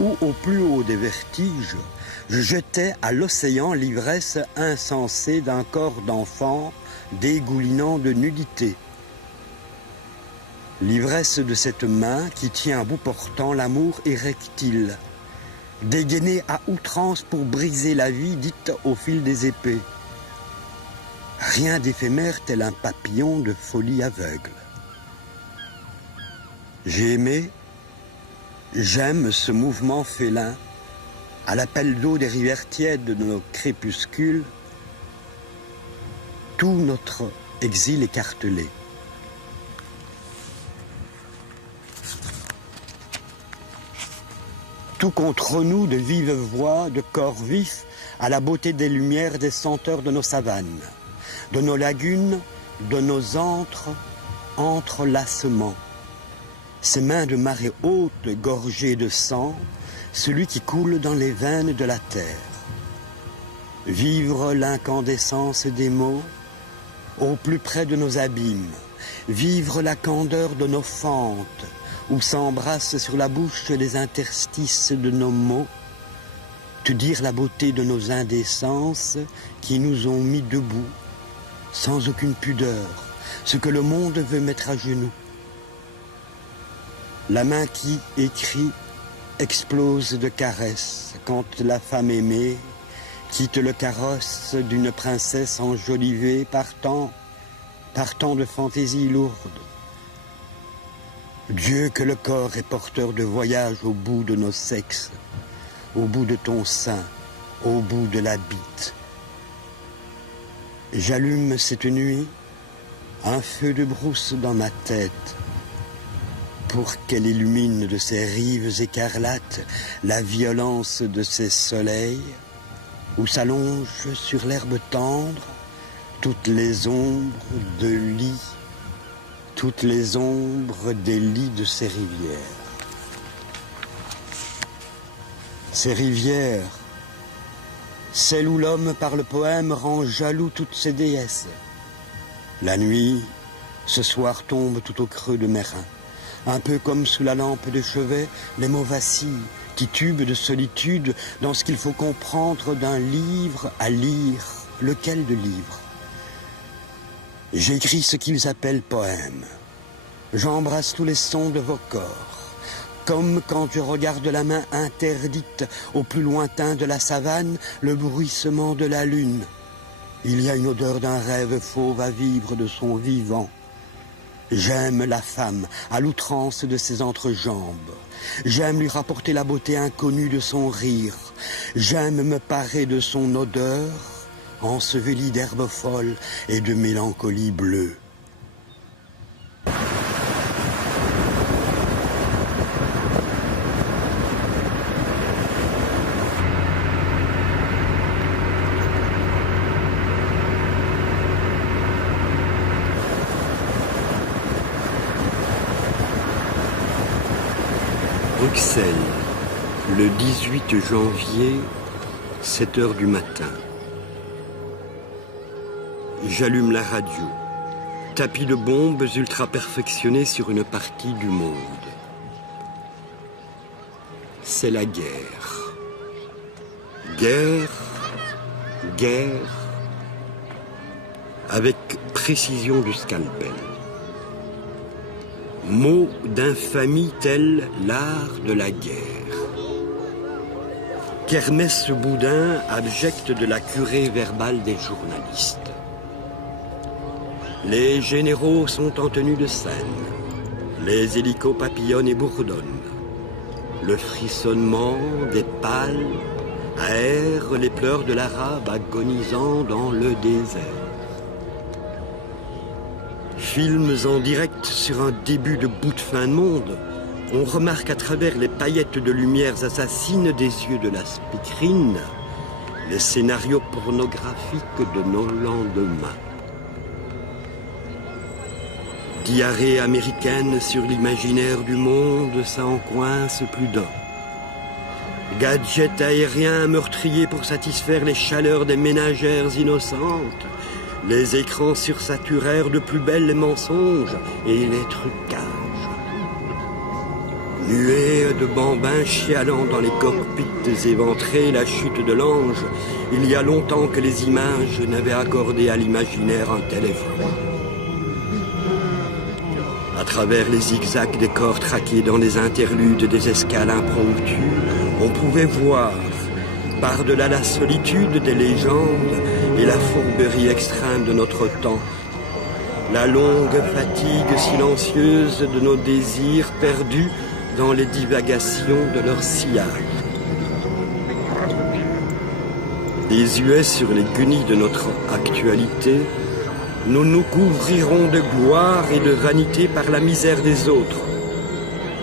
où au plus haut des vertiges, je jetais à l'océan l'ivresse insensée d'un corps d'enfant dégoulinant de nudité. L'ivresse de cette main qui tient à bout portant l'amour érectile, dégainée à outrance pour briser la vie dite au fil des épées. Rien d'éphémère tel un papillon de folie aveugle. J'ai aimé, j'aime ce mouvement félin, à l'appel d'eau des rivières tièdes de nos crépuscules, tout notre exil écartelé. Tout contre nous de vives voix, de corps vifs, à la beauté des lumières, des senteurs de nos savanes, de nos lagunes, de nos entrelacements. Ces mains de marée haute, gorgées de sang, celui qui coule dans les veines de la terre. Vivre l'incandescence des mots au plus près de nos abîmes, vivre la candeur de nos fentes, où s'embrassent sur la bouche les interstices de nos mots, te dire la beauté de nos indécences qui nous ont mis debout, sans aucune pudeur, ce que le monde veut mettre à genoux. La main qui écrit explose de caresses quand la femme aimée quitte le carrosse d'une princesse enjolivée partant de fantaisies lourdes. Dieu que le corps est porteur de voyage au bout de nos sexes, au bout de ton sein, au bout de la bite. J'allume cette nuit un feu de brousse dans ma tête pour qu'elle illumine de ses rives écarlates la violence de ces soleils où s'allongent sur l'herbe tendre toutes les ombres de lits, toutes les ombres des lits de ces rivières. Ces rivières, celles où l'homme par le poème rend jaloux toutes ses déesses. La nuit, ce soir tombe tout au creux de mes reins. Un peu comme sous la lampe de chevet, les mots vacillent, titubent de solitude dans ce qu'il faut comprendre d'un livre à lire. Lequel de livre? J'écris ce qu'ils appellent poème. J'embrasse tous les sons de vos corps, comme quand je regarde la main interdite au plus lointain de la savane, le bruissement de la lune. Il y a une odeur d'un rêve fauve à vivre de son vivant. J'aime la femme à l'outrance de ses entrejambes. J'aime lui rapporter la beauté inconnue de son rire. J'aime me parer de son odeur, ensevelie d'herbes folles et de mélancolie bleue. Bruxelles, le 18 janvier, 7 heures du matin. J'allume la radio. Tapis de bombes ultra perfectionnés sur une partie du monde. C'est la guerre. Guerre, guerre, avec précision du scalpel. Mots d'infamie tel l'art de la guerre. Kermesse boudin abjecte de la curée verbale des journalistes. Les généraux sont en tenue de scène. Les hélicos papillonnent et bourdonnent. Le frissonnement des pales aère les pleurs de l'arabe agonisant dans le désert. Films en direct sur un début de bout de fin de monde, on remarque à travers les paillettes de lumières assassines des yeux de la speakerine les scénarios pornographiques de nos lendemains. Diarrhée américaine sur l'imaginaire du monde, ça en coince plus d'un. Gadgets aériens meurtriers pour satisfaire les chaleurs des ménagères innocentes. Les écrans sursaturèrent de plus belles les mensonges et les trucages. Nuée de bambins chialant dans les cockpits éventrés, la chute de l'ange, il y a longtemps que les images n'avaient accordé à l'imaginaire un tel effroi. À travers les zigzags des corps traqués dans les interludes des escales impromptues, on pouvait voir, par-delà la solitude des légendes et la fourberie extrême de notre temps, la longue fatigue silencieuse de nos désirs perdus dans les divagations de leur sillage. Désuets sur les guenilles de notre actualité, nous nous couvrirons de gloire et de vanité par la misère des autres.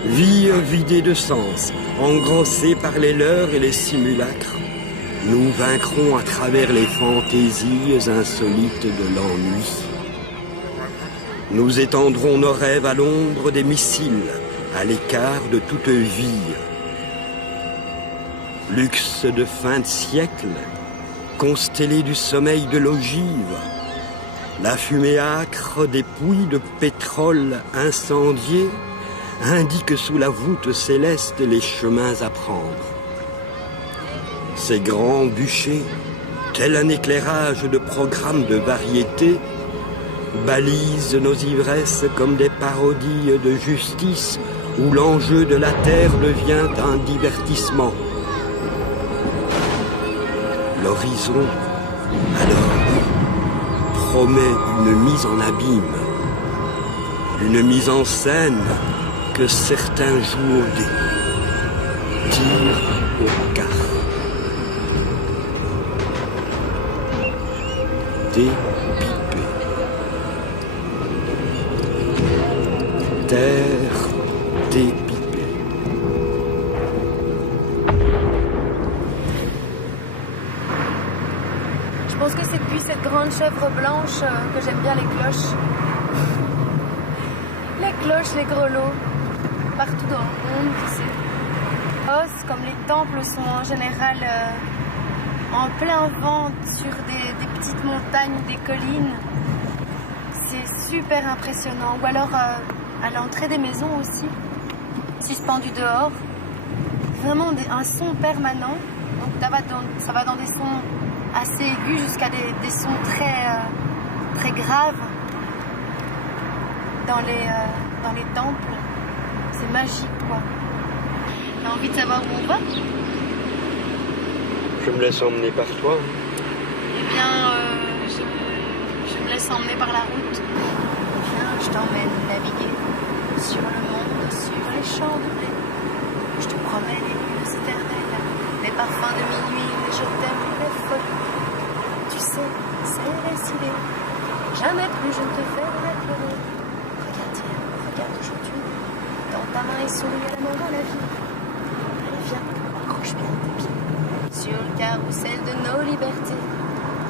Vie vidée de sens, engrossée par les leurs et les simulacres, nous vaincrons à travers les fantaisies insolites de l'ennui. Nous étendrons nos rêves à l'ombre des missiles, à l'écart de toute vie. Luxe de fin de siècle, constellé du sommeil de l'ogive, la fumée âcre des puits de pétrole incendiés indique sous la voûte céleste les chemins à prendre. Ces grands bûchers, tel un éclairage de programmes de variété, balisent nos ivresses comme des parodies de justice où l'enjeu de la terre devient un divertissement. L'horizon, alors, promet une mise en abîme, une mise en scène que certains jouent au dé, tirent au quart. Dépipé. Terre dépipée. Je pense que c'est depuis cette grande chèvre blanche que j'aime bien les cloches. Les cloches, les grelots, partout dans le monde, tu sais. Os, comme les temples sont en général en plein vent sur des petites montagnes, des collines. C'est super impressionnant. Ou alors à l'entrée des maisons aussi, suspendu dehors. Vraiment un son permanent. Donc ça va dans des sons assez aigus jusqu'à des sons très graves dans les temples. C'est magique, quoi. T'as envie de savoir où on va? Je me laisse emmener par toi. Eh bien, je me laisse emmener par la route. Viens, je t'emmène naviguer sur le monde, sur les champs de blé. Je te promets les nuits éternelles, les parfums de minuit, les je t'aime, les folies. Tu sais, c'est décidé. Jamais plus je ne te ferai pleurer. Regarde aujourd'hui. Dans ta main et souris à la mort dans la vie. Allez, viens, accroche bien tes pieds. Sur le carrousel de nos libertés.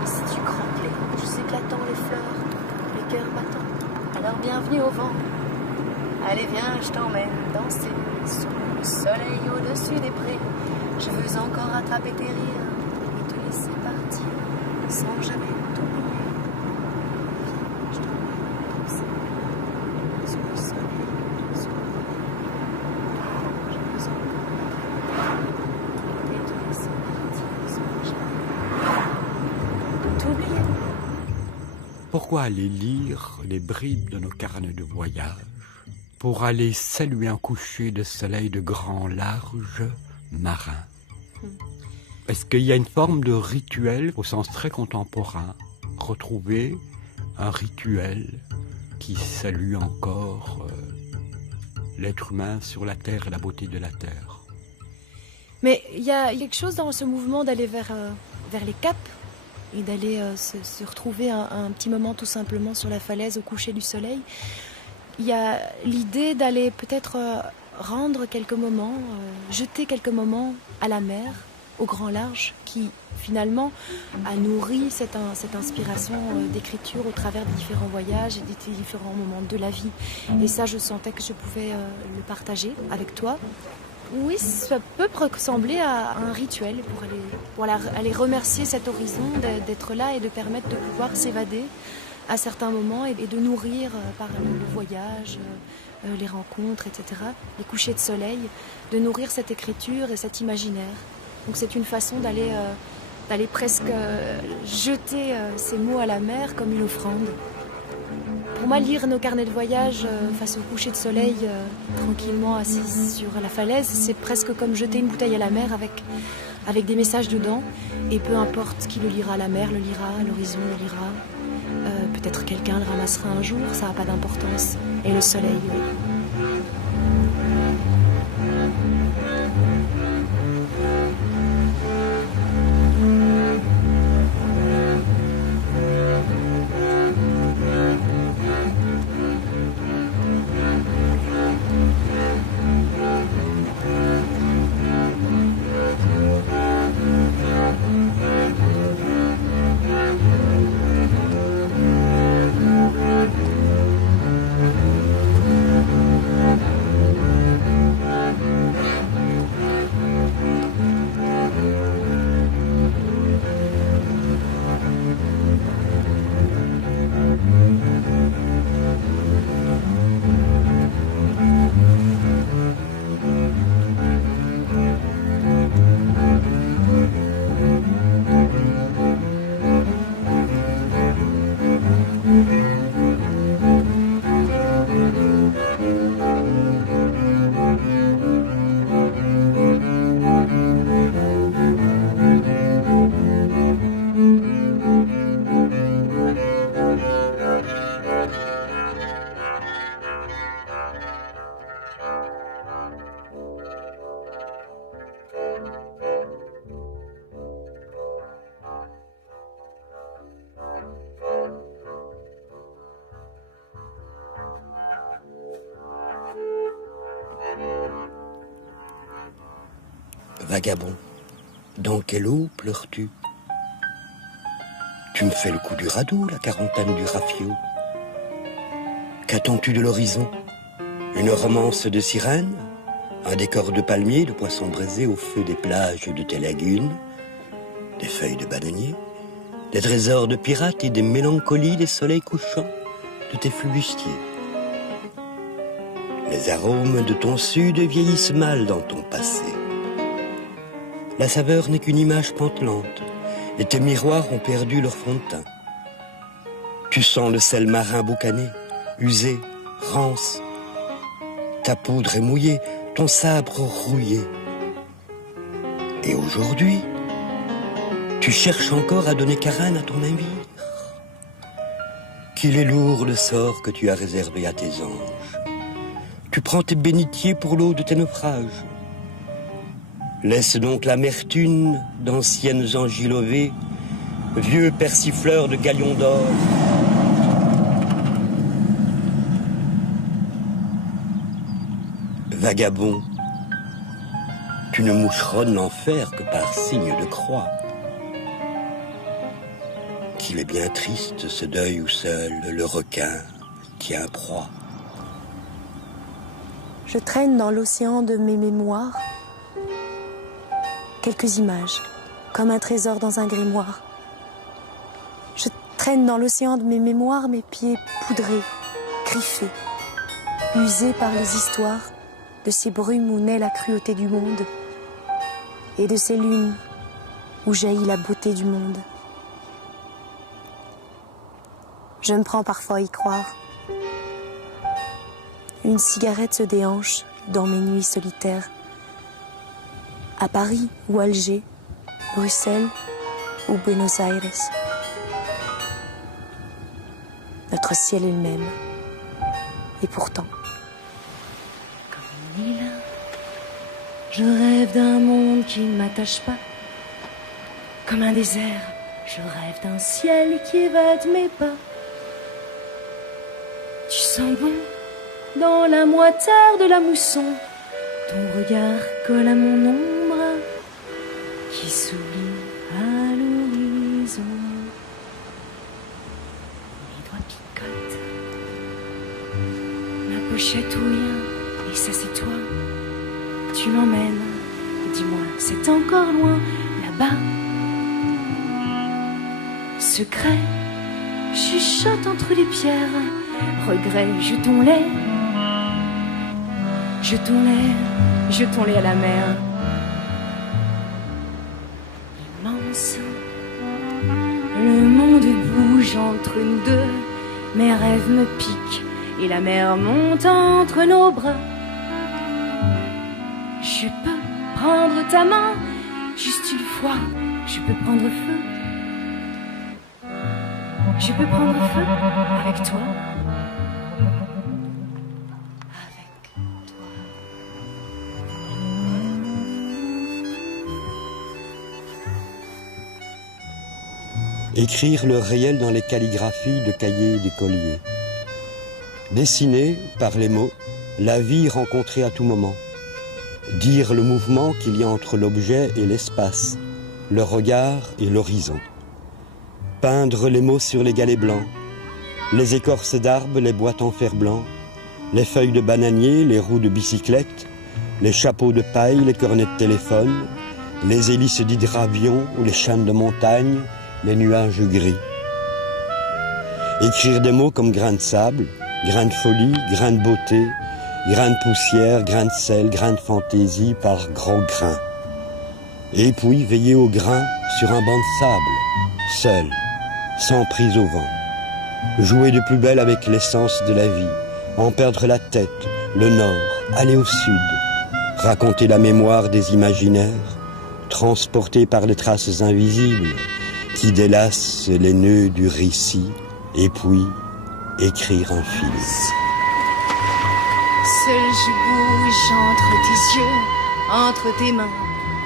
Et si tu crampes les rouges éclatants, les fleurs, les cœurs battants, alors bienvenue au vent. Allez viens, je t'emmène danser sous le soleil au-dessus des prés. Je veux encore attraper tes rires et te laisser partir sans jamais t'oublier. Viens, je t'emmène danser sous le soleil au-dessus des prés. Je veux encore et te laisser partir sans jamais t'oublier. Pourquoi aller lire les bribes de nos carnets de voyage pour aller saluer un coucher de soleil de grand large marin? Est-ce qu'il y a une forme de rituel au sens très contemporain, retrouver un rituel qui salue encore l'être humain sur la terre et la beauté de la terre? Mais il y a quelque chose dans ce mouvement d'aller vers les caps et d'aller se retrouver un petit moment tout simplement sur la falaise au coucher du soleil. Il y a l'idée d'aller peut-être rendre quelques moments, jeter quelques moments à la mer, au grand large, qui finalement a nourri cette inspiration d'écriture au travers des différents voyages et des différents moments de la vie. Et ça, je sentais que je pouvais le partager avec toi. Oui, ça peut ressembler à un rituel pour aller remercier cet horizon, d'être là et de permettre de pouvoir s'évader à certains moments et de nourrir par le voyage les rencontres, etc., les couchers de soleil, de nourrir cette écriture et cet imaginaire. Donc c'est une façon d'aller presque jeter ces mots à la mer comme une offrande. Pour moi, lire nos carnets de voyage face au coucher de soleil, tranquillement assis sur la falaise, c'est presque comme jeter une bouteille à la mer avec des messages dedans. Et peu importe qui le lira, la mer le lira, l'horizon le lira. Peut-être quelqu'un le ramassera un jour, ça n'a pas d'importance. Et le soleil, oui. Vagabond, dans quelle eau pleures-tu? Tu me fais le coup du radeau, la quarantaine du rafio. Qu'attends-tu de l'horizon? Une romance de sirène? Un décor de palmiers, de poissons braisés au feu des plages de tes lagunes? Des feuilles de bananier? Des trésors de pirates et des mélancolies des soleils couchants de tes flibustiers? Les arômes de ton sud vieillissent mal dans ton passé. La saveur n'est qu'une image pantelante, et tes miroirs ont perdu leur fond de teint. Tu sens le sel marin boucané, usé, rance. Ta poudre est mouillée, ton sabre rouillé. Et aujourd'hui, tu cherches encore à donner carène à ton navire. Qu'il est lourd le sort que tu as réservé à tes anges. Tu prends tes bénitiers pour l'eau de tes naufrages. Laisse donc l'amertume d'anciennes angies lovées, vieux persifleurs de galions d'or. Vagabond, tu ne moucheronnes l'enfer que par signe de croix. Qu'il est bien triste ce deuil où seul le requin tient proie. Je traîne dans l'océan de mes mémoires quelques images, comme un trésor dans un grimoire. Je traîne dans l'océan de mes mémoires mes pieds poudrés, griffés, usés par les histoires de ces brumes où naît la cruauté du monde et de ces lunes où jaillit la beauté du monde. Je me prends parfois à y croire. Une cigarette se déhanche dans mes nuits solitaires. À Paris ou Alger, Bruxelles ou Buenos Aires. Notre ciel est le même. Et pourtant. Comme une île, je rêve d'un monde qui ne m'attache pas. Comme un désert, je rêve d'un ciel qui évade mes pas. Tu sens bon dans la moiteur de la mousson. Ton regard colle à mon ombre qui s'oublie à l'horizon. Mes doigts picotent, ma peau chatouille, et ça c'est toi. Tu m'emmènes, dis-moi, c'est encore loin, là-bas. Secret, chuchote entre les pierres, regret, jetons-les. jetons-les à la mer. Immense, le monde bouge entre nous deux, mes rêves me piquent et la mer monte entre nos bras. Je peux prendre ta main, juste une fois, je peux prendre feu. Je peux prendre feu avec toi. Écrire le réel dans les calligraphies de cahiers d'écoliers. Dessiner, par les mots, la vie rencontrée à tout moment. Dire le mouvement qu'il y a entre l'objet et l'espace, le regard et l'horizon. Peindre les mots sur les galets blancs, les écorces d'arbres, les boîtes en fer blanc, les feuilles de bananier, les roues de bicyclette, les chapeaux de paille, les cornets de téléphone, les hélices d'hydravion ou les chaînes de montagne, les nuages gris. Écrire des mots comme grains de sable, grains de folie, grains de beauté, grains de poussière, grains de sel, grains de fantaisie par gros grains. Et puis veiller au grain sur un banc de sable, seul, sans prise au vent. Jouer de plus belle avec l'essence de la vie, en perdre la tête, le nord, aller au sud, raconter la mémoire des imaginaires, transportés par les traces invisibles, qui délassent les nœuds du récit, et puis écrire un film. Seul je bouge entre tes yeux, entre tes mains,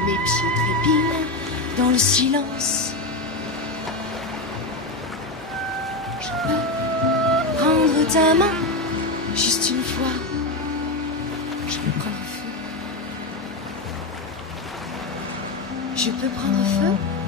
mes pieds trépignent dans le silence. Je peux prendre ta main, juste une fois, je peux prendre feu. Je peux prendre feu